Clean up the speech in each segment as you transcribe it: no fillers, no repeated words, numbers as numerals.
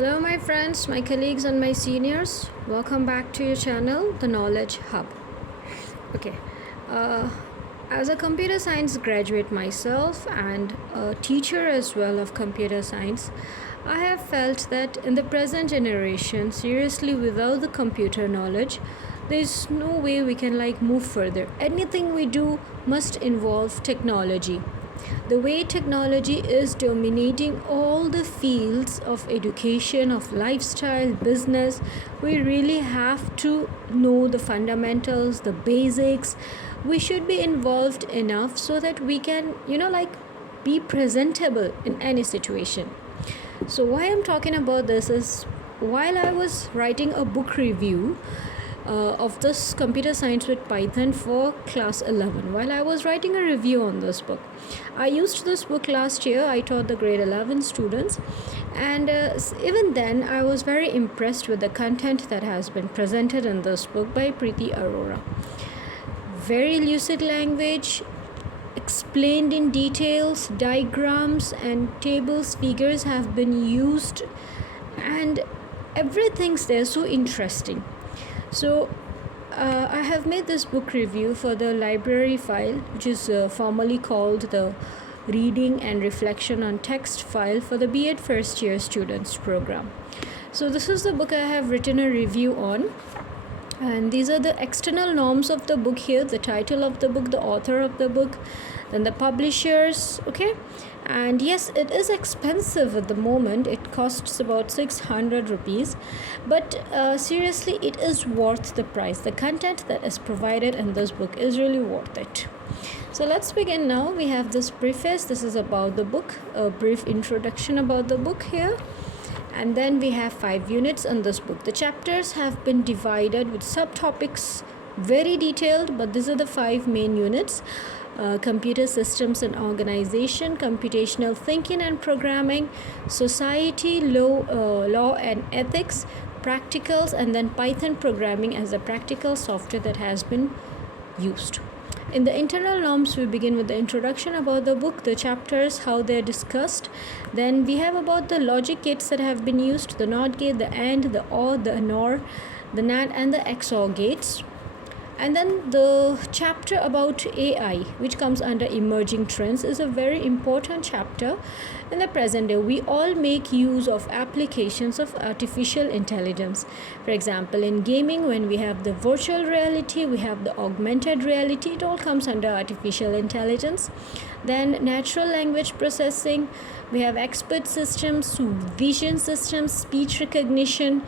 Hello, my friends, my colleagues, and my seniors. Welcome back to your channel, The Knowledge Hub. Okay, uh, as a computer science graduate myself and a teacher as well of computer science, I have felt that in the present generation, seriously, without the computer knowledge, there's no way we can move further. Anything we do must involve technology. The way technology is dominating all the fields of education, of lifestyle, business, we really have to know the fundamentals, the basics. We should be involved enough so that we can, be presentable in any situation. So, why I'm talking about this is while I was writing a book review of this computer science with Python for class 11. While I was writing a review on this book, I used this book last year. I taught the grade 11 students, and even then I was very impressed with the content that has been presented in this book by Preeti Arora. Very lucid language, explained in details, diagrams and tables, figures have been used, and everything's there so interesting. So I have made this book review for the library file, which is formally called the Reading and Reflection on Text file for the B.Ed first year students program. So this is the book I have written a review on, and these are the external norms of the book here: the title of the book, the author of the book, then the publishers. Okay, and yes, it is expensive at the moment. It costs about 600 rupees, but seriously, it is worth the price. The content that is provided in this book is really worth it. So let's begin now. We have this preface. This is about the book, a brief introduction about the book here. And then we have 5 units in this book. The chapters have been divided with subtopics, very detailed, but these are the 5 main units: computer systems and organization, computational thinking and programming, society, law and ethics, practicals, and then Python programming as a practical software that has been used. In the internal norms, we begin with the introduction about the book, the chapters, how they're discussed. Then we have about the logic gates that have been used: the NOT gate, the AND, the OR, the NOR, the NAND, and the XOR gates. And then the chapter about AI, which comes under emerging trends, is a very important chapter in the present day. We all make use of applications of artificial intelligence. For example, in gaming, when we have the virtual reality, we have the augmented reality, it all comes under artificial intelligence. Then natural language processing, we have expert systems, vision systems, speech recognition.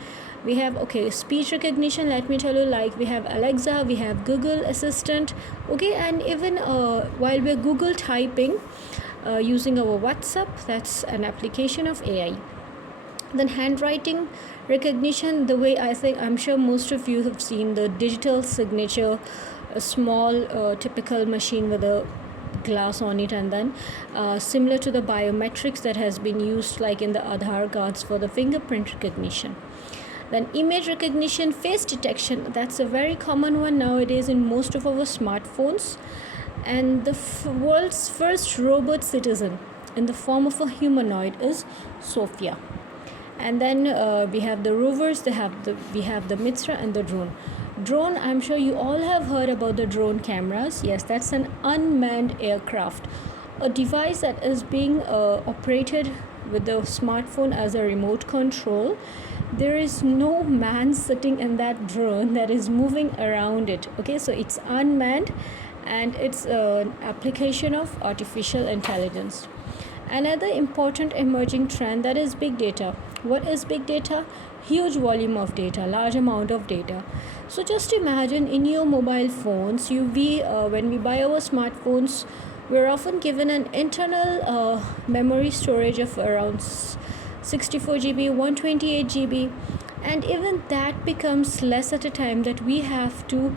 We have speech recognition. Let me tell you, we have Alexa, we have Google Assistant, and even while we're Google typing using our WhatsApp, that's an application of AI. Then handwriting recognition, the way I'm sure most of you have seen the digital signature, a small typical machine with a glass on it, and then similar to the biometrics that has been used in the Aadhaar cards for the fingerprint recognition. Then image recognition, face detection, that's a very common one nowadays in most of our smartphones. And the world's first robot citizen in the form of a humanoid is Sophia. And then we have the rovers, we have the Mitra and the drone. Drone, I'm sure you all have heard about the drone cameras. Yes, that's an unmanned aircraft, a device that is being operated with the smartphone as a remote control. There is no man sitting in that drone that is moving around it. So it's unmanned, and it's an application of artificial intelligence. Another important emerging trend, that is big data. What is big data? Huge volume of data, large amount of data. So just imagine in your mobile phones, when we buy our smartphones, we're often given an internal memory storage of around 64 GB, 128 GB, and even that becomes less at a time that we have to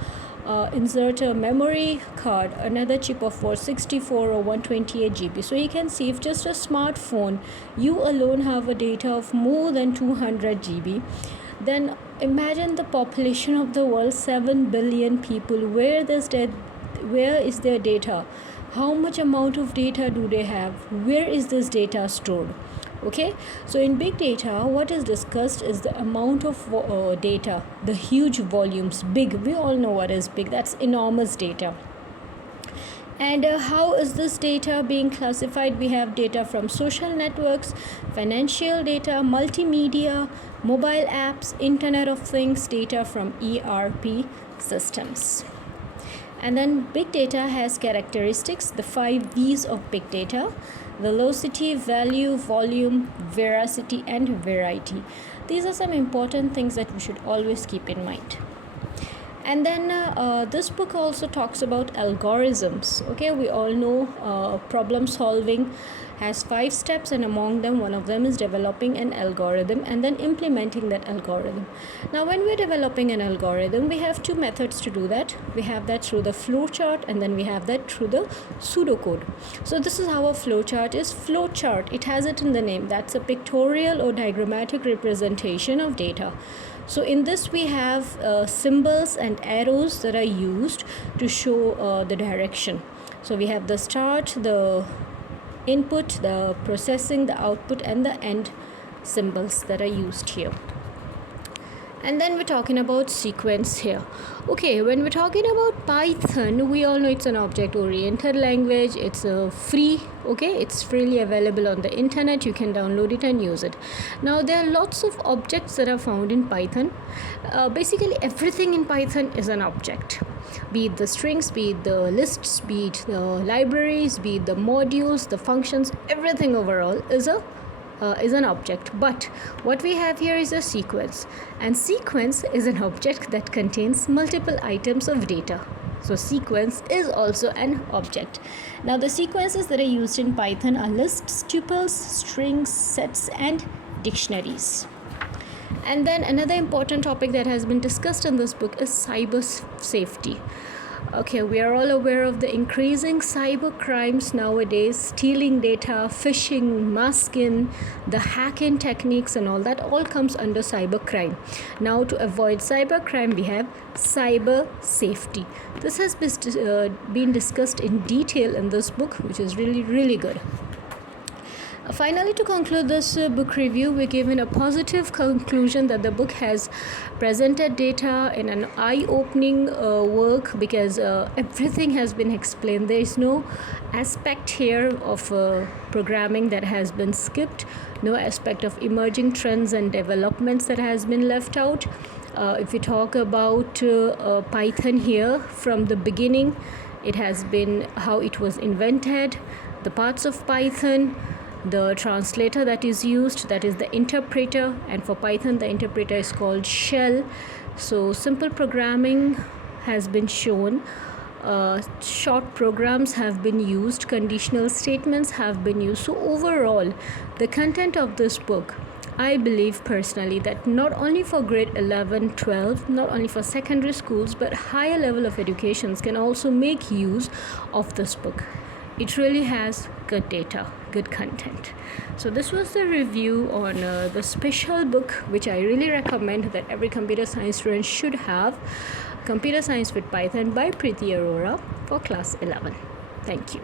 insert a memory card, another chip of 464 or 128 GB. So you can see, if just a smartphone, you alone have a data of more than 200 GB, then imagine the population of the world, 7 billion people. Where is their data? How much amount of data do they have? Where is this data stored? Okay, so in big data, what is discussed is the amount of data, the huge volumes. Big, we all know what is big, that's enormous data. And how is this data being classified? We have data from social networks, financial data, multimedia, mobile apps, Internet of Things, data from ERP systems. And then big data has characteristics, the 5 V's of big data: velocity, value, volume, veracity, and variety. These are some important things that we should always keep in mind. And then this book also talks about algorithms. Okay, we all know problem solving has 5 steps, and among them, one of them is developing an algorithm and then implementing that algorithm. Now, when we're developing an algorithm, we have 2 methods to do that. We have that through the flowchart, and then we have that through the pseudocode. So this is how a flowchart is. Flowchart, it has it in the name. That's a pictorial or diagrammatic representation of data. So in this we have symbols and arrows that are used to show the direction. So we have the start, the input, the processing, the output, and the end symbols that are used here. And then we're talking about sequence here. Okay, when we're talking about Python, we all know it's an object-oriented language. It's free, okay? It's freely available on the internet. You can download it and use it. Now, there are lots of objects that are found in Python. Basically, everything in Python is an object. Be it the strings, be it the lists, be it the libraries, be it the modules, the functions, everything overall is an object. But what we have here is a sequence, and sequence is an object that contains multiple items of data. So sequence is also an object. Now the sequences that are used in Python are lists, tuples, strings, sets, and dictionaries. And then another important topic that has been discussed in this book is cyber safety. Okay, we are all aware of the increasing cyber crimes nowadays, stealing data, phishing, masking, the hacking techniques, and all that all comes under cyber crime. Now, to avoid cyber crime, we have cyber safety. This has been discussed in detail in this book, which is really, really good. Finally, to conclude this book review, we're given a positive conclusion that the book has presented data in an eye-opening work, because everything has been explained. There is no aspect here of programming that has been skipped, no aspect of emerging trends and developments that has been left out. If we talk about Python here, from the beginning, it has been how it was invented, the parts of Python, the translator that is used, that is the interpreter, and for Python the interpreter is called shell. So simple programming has been shown, short programs have been used, conditional statements have been used. So overall, the content of this book, I believe personally that not only for grade 11, 12, not only for secondary schools, but higher level of educations can also make use of this book. It really has good data, good content. So this was the review on the special book which I really recommend that every computer science student should have, Computer Science with Python by Preeti Arora for class 11. Thank you.